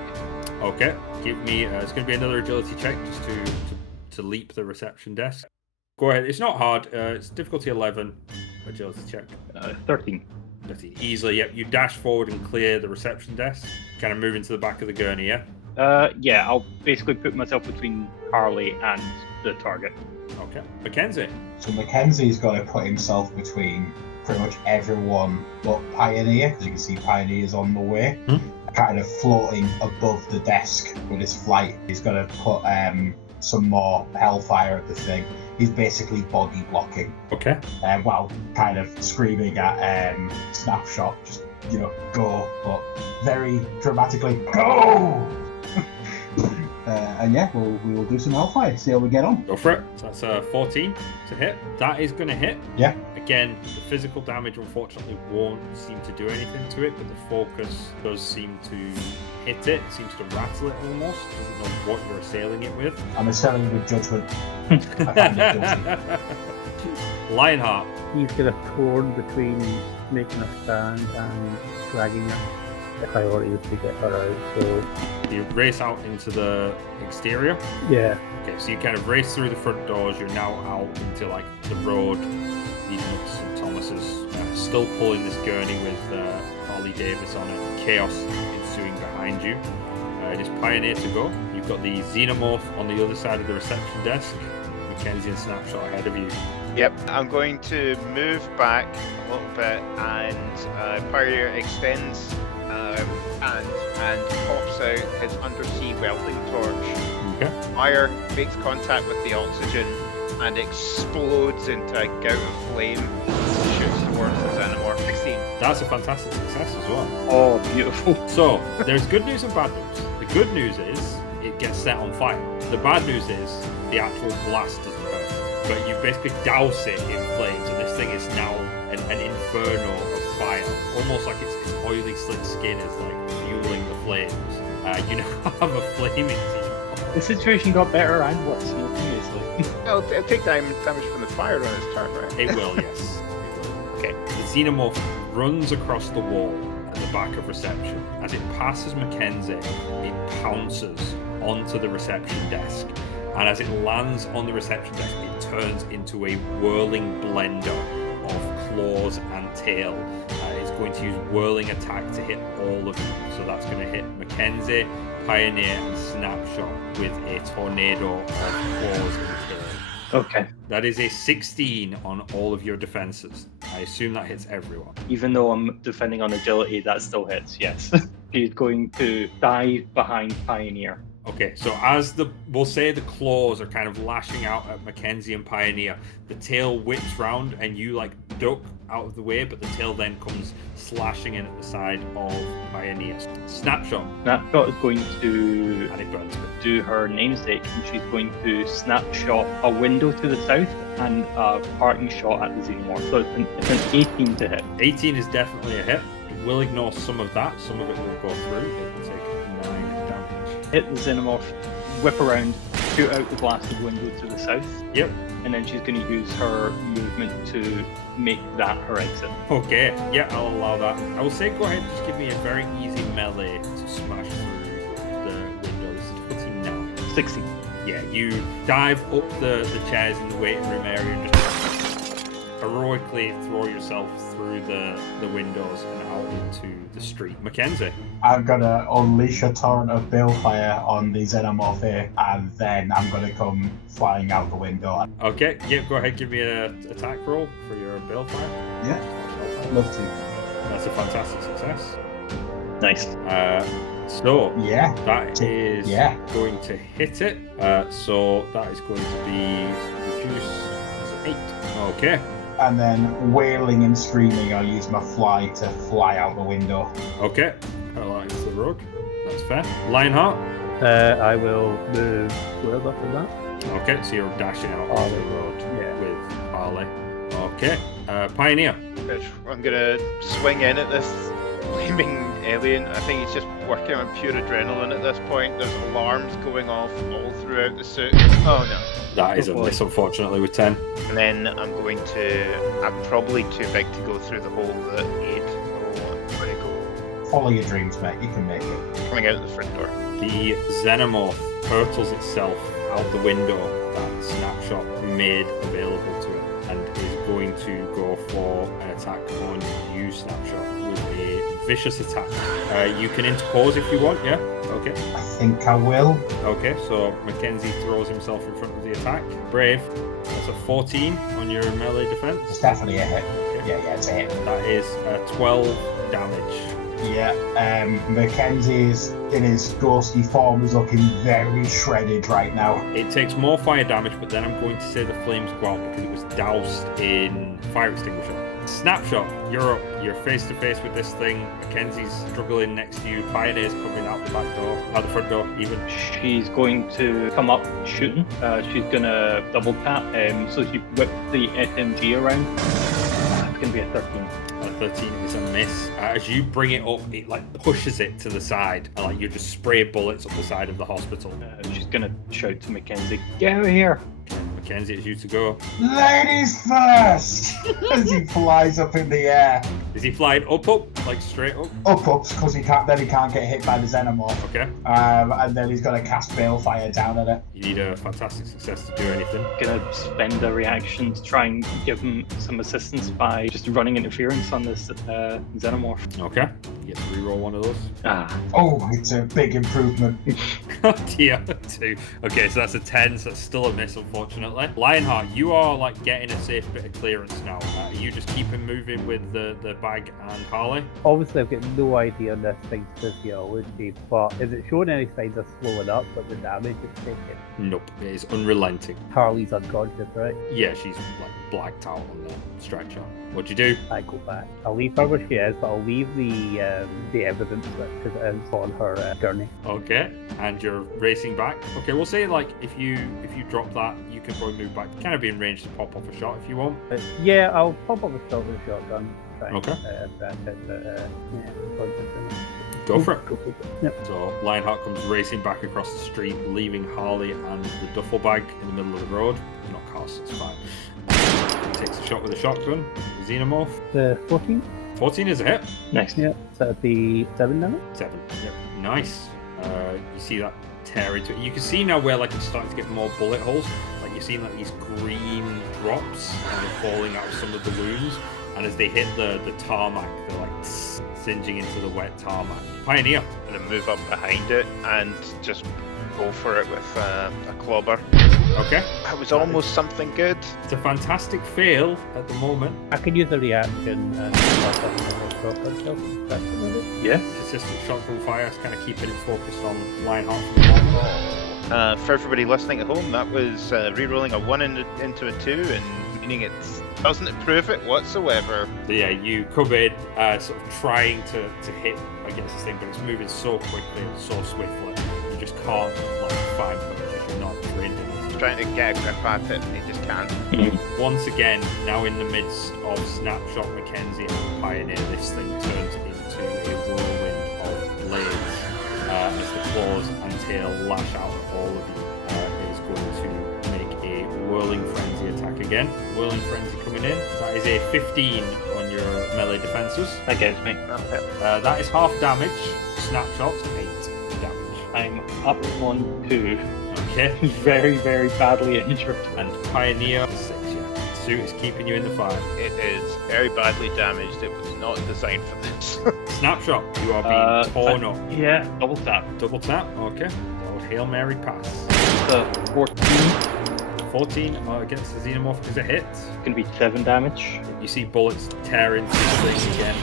Okay, give me. It's going to be another agility check just to leap the reception desk. Go ahead. It's not hard. It's difficulty 11. Agility check. 13. 13. Easily. Yep. You dash forward and clear the reception desk. Kind of move into the back of the gurney. Yeah. Yeah. I'll basically put myself between Harley and the target. Okay. Mackenzie. So Mackenzie's got to put himself between pretty much everyone but Pioneer, because you can see Pioneer's on the way, kind of floating above the desk with his flight. He's got to put some more hellfire at the thing. He's basically body blocking. Okay. While kind of screaming at Snapshot, just, go, but very dramatically, go! And yeah, we will do some hellfire, see how we get on. Go for it. So that's a 14 to hit. That is going to hit. Yeah. Again, the physical damage unfortunately won't seem to do anything to it, but the focus does seem to hit it. It seems to rattle it almost. Doesn't know what you're assailing it with. I'm assailing with judgment. I find it guilty. Lionheart. He's got a torn between making a stand and dragging her. The priority is to get her out, so... You race out into the exterior? Yeah. Okay, so you kind of race through the front doors. You're now out into, like, the road leading up to St. Thomas's. Still pulling this gurney with Harley Davis on it. Chaos ensuing behind you. It is Pioneer to go. You've got the Xenomorph on the other side of the reception desk. Mackenzie and Snapshot ahead of you. Yep, I'm going to move back a little bit, and Pioneer extends and pops out his undersea welding torch. Okay. Fire makes contact with the oxygen and explodes into a gout of flame. Shoots towards the Xenomorph. 16. That's a fantastic success as well. Oh, beautiful. So, there's good news and bad news. The good news is it gets set on fire. The bad news is the actual blast doesn't hurt, but you basically douse it in flames, and this thing is now an inferno of fire, almost like its oily, slick skin is like fueling the flames. You now have a flaming xenomorph. The situation got better and worse simultaneously. It'll take damage from the fire on its turn, right? It will, yes. Okay. The xenomorph runs across the wall at the back of reception. As it passes Mackenzie, it pounces onto the reception desk. And as it lands on the reception desk, it turns into a whirling blender of claws and tail. It's going to use whirling attack to hit all of them. So that's going to hit Mackenzie, Pioneer, and Snapshot with a tornado of claws and tail. Okay. That is a 16 on all of your defenses. I assume that hits everyone. Even though I'm defending on agility, that still hits, yes. She's going to dive behind Pioneer. Okay, so we'll say the claws are kind of lashing out at Mackenzie and Pioneer, the tail whips round and you like duck out of the way, but the tail then comes slashing in at the side of Pioneer. Snapshot. Snapshot is going to And it burns. do her namesake, and she's going to snapshot a window to the south and a parting shot at the xenomorph. So it's an 18 to hit. 18 is definitely a hit. It will ignore some of that. Some of it will go through. It will take 9 damage. Hit the xenomorph, whip around, shoot out the blasted window to the south. Yep. And then she's going to use her movement to make that her exit. Okay, yeah, I'll allow that. I will say go ahead and just give me a very easy melee to smash through the window. This is 49. 60. Yeah, you dive up the chairs in the waiting room area and just heroically throw yourself through the windows and out into the street. Mackenzie. I'm gonna unleash a torrent of balefire on the xenomorph here, and then I'm gonna come flying out the window. Okay, yeah, go ahead, give me an attack roll for your balefire. Yeah, love to. That's a fantastic success. Nice. So Yeah. that is going to hit it. So that is going to be reduced to 8. Okay. And then wailing and screaming, I'll use my fly to fly out the window. Okay. Parallel into the road. That's fair. Lionheart. I will move wherever for that. Okay, so you're dashing out on the road with Harley. Okay. Pioneer. I'm gonna swing in at this flaming alien. I think he's just working on pure adrenaline at this point. There's alarms going off all throughout the suit. Oh no. That is a miss, unfortunately, with 10. And then I'm probably too big to go through the hole that 8. So I'm gonna go Follow your dreams, mate. You can make it. coming out the front door. The xenomorph hurtles itself out the window that Snapshot made available to it and is going to go for an attack on you, Snapshot, with a vicious attack. You can interpose if you want, yeah? Okay. I think I will. Okay, so Mackenzie throws himself in front of the attack. Brave. That's a 14 on your melee defense. It's definitely a hit. Okay. Yeah, it's a hit. That is 12 damage. Yeah, Mackenzie's in his ghostly form is looking very shredded right now. It takes more fire damage, but then I'm going to say the flames go out because it was doused in fire extinguisher. Snapshot, you're up. You're face to face with this thing. Mackenzie's struggling next to you. Pioneer's coming out the back door, out the front door, even. She's going to come up shooting. She's going to double tap. So she whips the SMG around. It's going to be a 13. 13 is a miss. As you bring it up, it like pushes it to the side, and like you just spray bullets up the side of the hospital. She's going to shout to Mackenzie, "Get out of here!" Mackenzie, it's you to go. Ladies first! As he flies up in the air. Is he flying up, like straight up? Up, because he can't get hit by the xenomorph. Okay. And then he's going to cast balefire down at it. You need a fantastic success to do anything. Gonna spend a reaction to try and give him some assistance by just running interference on this xenomorph. Okay. You get to reroll one of those. Oh, it's a big improvement. Oh dear. 2. Okay, so that's a 10, so that's still a miss, unfortunately. Lionheart, you are like getting a safe bit of clearance now. Are you just keeping moving with the bag and Harley? Obviously, I've got no idea on this thing's physiology, but is it showing any signs of slowing up, but the damage it's taking? Nope, it is unrelenting. Harley's unconscious, right? Yeah, she's like blacked out on the stretcher. What'd you do? I go back. I'll leave her where she is, but I'll leave the evidence because it is on her journey. Okay, and you're racing back. Okay, we'll say like if you drop that, you can probably move back. Kind of be in range to pop off a shot if you want. Yeah, I'll pop up a shot with a shotgun. Okay. Go for it. Yep. So Lionheart comes racing back across the street, leaving Harley and the duffel bag in the middle of the road. Not cars, it's fine. Takes a shot with a shotgun. Xenomorph. 14. 14 is a hit. Nice. Yeah, so that'd be 7 damage. 7. Yep. Nice. You see that tear into it. You can see now where like it's starting to get more bullet holes. Like you're seeing like these green drops kind of falling out of some of the wounds. And as they hit the tarmac, they're like singeing into the wet tarmac. Pioneer. I'm going to move up behind it and just go for it with a clobber. Okay. That was almost something good. It's a fantastic fail at the moment. I can use a reaction and Yeah. Consistent shotgun fire is kind of keeping it focused on Lionheart for the moment. For everybody listening at home, that was re-rolling a 1 into a 2, and meaning it doesn't improve it whatsoever. So yeah, you come in sort of trying to hit against this thing, but it's moving so quickly and so swiftly, you just can't like find it. You're not trained in it. Trying to get a grip at it, and you just can't. Once again, now in the midst of Snapshot, Mackenzie, and Pioneer, this thing turns into a whirlwind of blades as the claws and tail lash out at all of you. It is going to make a Whirling Frenzy attack again. Whirling Frenzy coming in. That is a 15 on your melee defenses. That gets me. That is half damage. Snapshot, 8 damage. I'm up 1, 2. Okay. Very, very badly injured. And Pioneer, 6, yeah. Suit is keeping you in the fire. It is very badly damaged. It was not designed for this. Snapshot, you are being torn up. Yeah, double tap. Double tap, okay. Old Hail Mary pass. 14. 14 against the Xenomorph is a hit. Gonna be 7 damage. You see bullets tear into the thing again.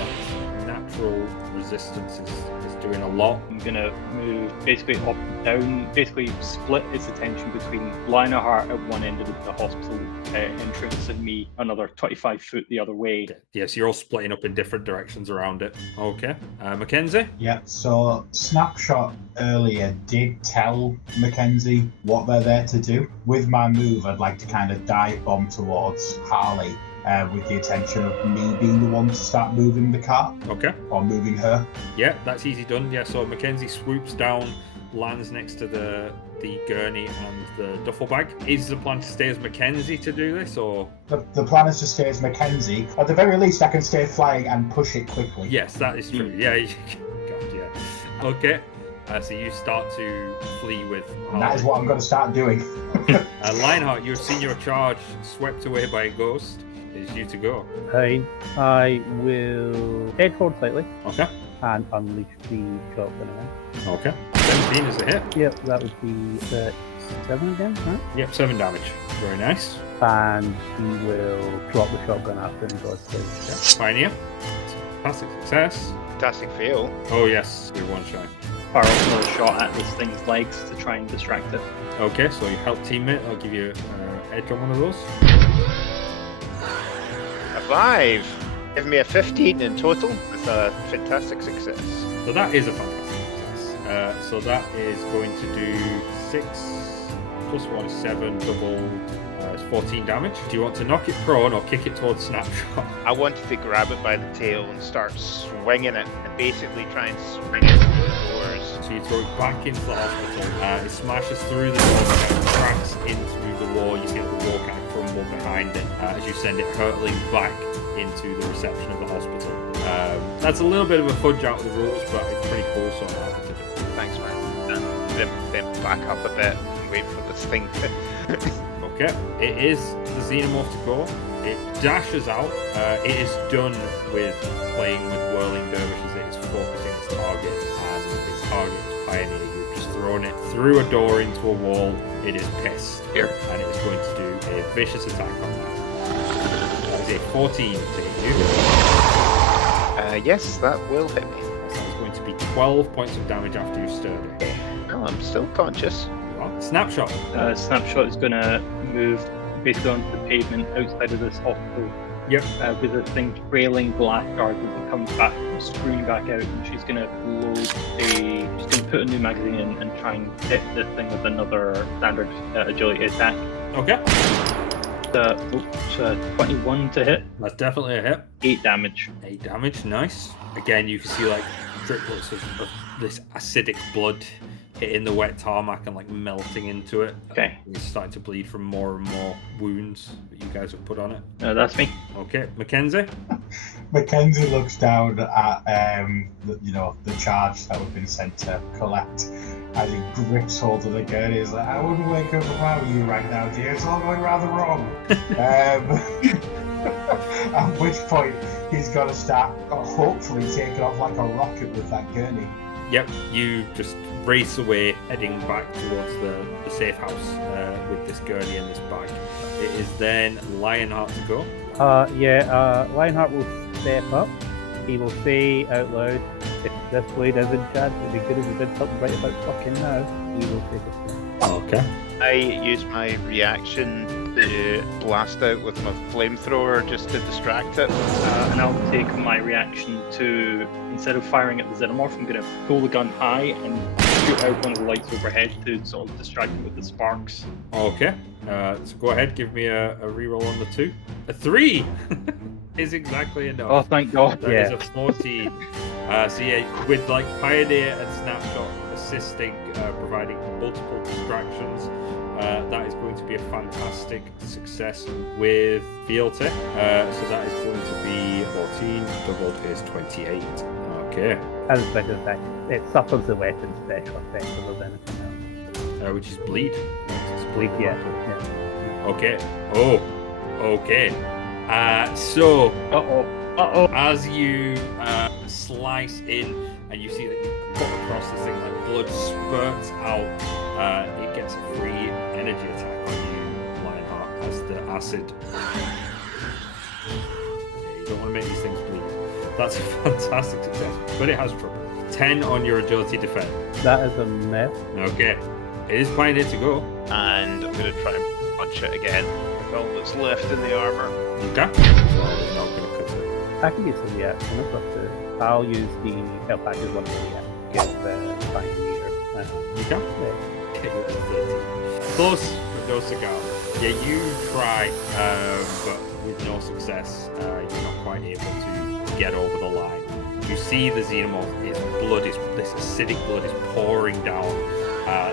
That natural resistance is doing a lot. I'm gonna move basically up and down, basically split its attention between Lionheart at one end of the hospital entrance and me another 25 foot the other way. Okay. Yes, you're all splitting up in different directions around it. Okay. Mackenzie? Yeah, so Snapshot earlier did tell Mackenzie what they're there to do. With my move, I'd like to kind of dive bomb towards Harley. With the intention of me being the one to start moving the car. Okay. Or moving her. Yeah, that's easy done. Yeah, so Mackenzie swoops down, lands next to the gurney and the duffel bag. Is the plan to stay as Mackenzie to do this, or...? The plan is to stay as Mackenzie. At the very least, I can stay flying and push it quickly. Yes, that is true. Yeah. God, yeah. Okay. So you start to flee with Harley. That is what I'm going to start doing. Lionheart, you've seen your charge swept away by a ghost. It is you to go. I will head forward slightly. Okay. And unleash the shotgun again. Okay. 17 is a hit. Yep, that would be 7 again, right? Yep, 7 damage. Very nice. And he will drop the shotgun after and go to okay. Pioneer. Fantastic success. Fantastic fail. Oh yes, you're one shy. Fire off another shot at this thing's legs to try and distract it. Okay, so you help teammate. I'll give you edge on one of those. A 5. Give me a 15 in total with a fantastic success. So that is a fantastic success. So that is going to do 6 plus 1 is 7, double is 14 damage. Do you want to knock it prone or kick it towards Snapshot? I wanted to grab it by the tail and start swinging it and basically try and swing it through the doors. So you throw it back into the hospital. It smashes through the door, kind of cracks into the wall. You see the wall kind of crumble behind it as you send it hurtling back into the reception of the hospital. That's a little bit of a fudge out of the rules, but it's pretty cool, so I'm happy to do it. Thanks, man. And then back up a bit and wait for this thing to... Okay, it is the Xenomorph to go. It dashes out. It is done with playing with whirling dervishes. It is focusing its target, and its target is Pioneer. You've just thrown it through a door into a wall. It is pissed. Here. And it is going to do a vicious attack on that. That is a 14 to hit you. Yes, that will hit me. That's going to be 12 points of damage after you stirred it. No, I'm still conscious. Snapshot. Snapshot is going to move basically onto the pavement outside of this hospital. Yep. With this thing trailing Blackguard as it comes back, screwing back out, and she's going to she's going to put a new magazine in and try and hit this thing with another standard agility attack. Okay. 21 to hit. That's definitely a hit. 8 damage. 8 damage, nice. Again, you can see like driplets of this acidic blood hitting the wet tarmac and like melting into it. Okay. It's starting to bleed from more and more wounds that you guys have put on it. That's me. Okay, Mackenzie. Mackenzie looks down at the charge that we've been sent to collect as he grips hold of the gun. He's like, I wouldn't wake up if I were you right now, dear. It's all going rather wrong. At which point he's got to start hopefully taking off like a rocket with that gurney. Yep, you just race away, heading back towards the safe house with this gurney and this bag. It is then Lionheart to go. Lionheart will step up. He will say out loud, if this blade is in charge, it'd be good if we did something right about fucking now. He will take a step. Okay. I use my reaction to blast out with my flamethrower just to distract it. And I'll take my reaction to, instead of firing at the xenomorph, I'm going to pull the gun high and shoot out one of the lights overhead to sort of distract it with the sparks. Okay. So go ahead, give me a reroll on the 2. A 3 is exactly enough. Oh, thank God. That is a 14. So yeah, with like Pioneer and Snapshot assisting, providing multiple distractions, that is going to be a fantastic success with Fealty. So that is going to be 14 doubled is 28. Okay. As a special effect, it suffers the weapon special effect over anything else. Which is bleed. Bleed, yeah. Okay. Oh. Okay. So. Uh-oh. As you slice in and you see that you cut across this thing, like blood spurts out, it gets a free energy attack on you, Lionheart, as the acid. You don't want to make these things bleed. That's a fantastic success, but it has trouble. 10 on your agility defense. That is a miss. Okay. It is Pioneer to go. And I'm going to try and punch it again with all that's left in the armor. Okay. So we're not going to cut it. I can get some reaction. I'll use the help package one to get the Pioneer. Okay. Close, but no cigar. Yeah, you try, but with no success. You're not quite able to get over the line. You see the xenomorph, this acidic blood is pouring down.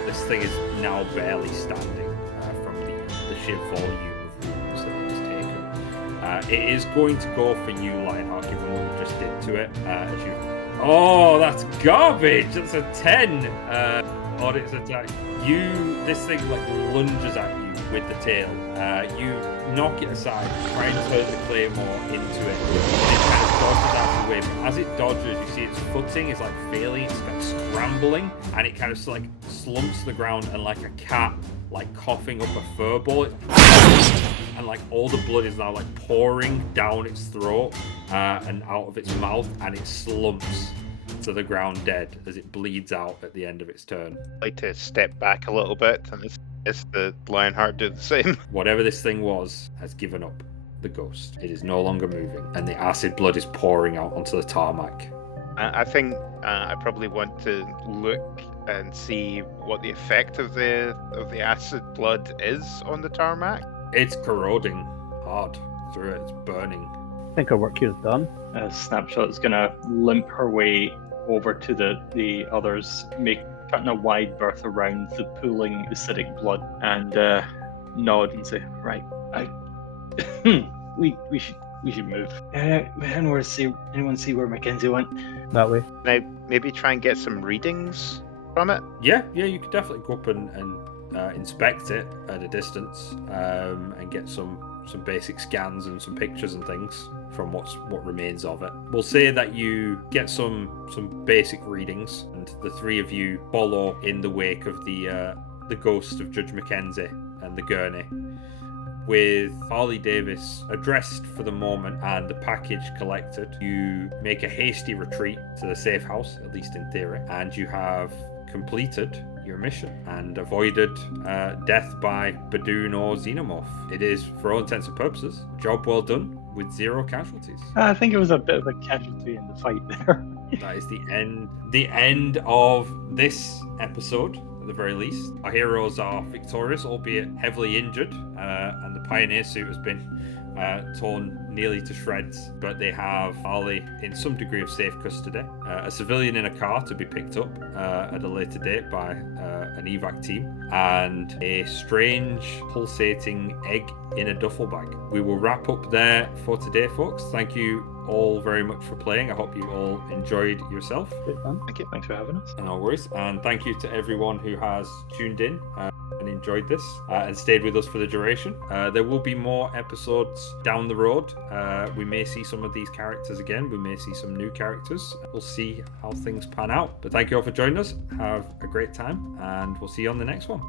This thing is now barely standing from the sheer volume of wounds that it has taken. It is going to go for you, Lionheart, given what you just did to it. Oh, that's garbage! That's a 10 on its attack. This thing like lunges at you with the tail. You knock it aside, try and turn the claymore into it. It kind of dodges out of the way, but as it dodges, you see its footing is like failing, it's like scrambling, and it kind of like slumps to the ground, and like a cat like coughing up a fur ball, and like all the blood is now like pouring down its throat and out of its mouth, and it slumps to the ground dead as it bleeds out at the end of its turn. I'd like to step back a little bit and it's the Lionheart do the same. Whatever this thing was has given up the ghost. It is no longer moving, and the acid blood is pouring out onto the tarmac. I think I probably want to look and see what the effect of the acid blood is on the tarmac. It's corroding hard through it. It's burning. I think our work here is done. Snapshot is going to limp her way over to the others, cutting a wide berth around the pooling acidic blood, and nod and say, "Right, we should move." Anyone see where Mackenzie went? That way. Can I maybe try and get some readings from it? Yeah, you could definitely go up and inspect it at a distance and get some basic scans and some pictures and things from what remains of it. We'll say that you get some basic readings, and the three of you follow in the wake of the ghost of Judge Mackenzie and the gurney. with Harley Davis addressed for the moment and the package collected, you make a hasty retreat to the safe house, at least in theory, and you have completed your mission and avoided death by Badoon or Xenomorph. It is, for all intents and purposes, job well done with 0 casualties. I think it was a bit of a casualty in the fight there. That is the end of this episode, at the very least. Our heroes are victorious, albeit heavily injured, and the Pioneer suit has been torn nearly to shreds, but they have Harley in some degree of safe custody, a civilian in a car to be picked up at a later date by an evac team, and a strange pulsating egg in a duffel bag. We will wrap up there for today, folks. Thank you all very much for playing. I hope you all enjoyed yourself. Good fun. Thank you. Thanks for having us. No worries. And thank you to everyone who has tuned in and enjoyed this and stayed with us for the duration. There will be more episodes down the road. We may see some of these characters again. We may see some new characters. We'll see how things pan out. But thank you all for joining us. Have a great time, and we'll see you on the next one.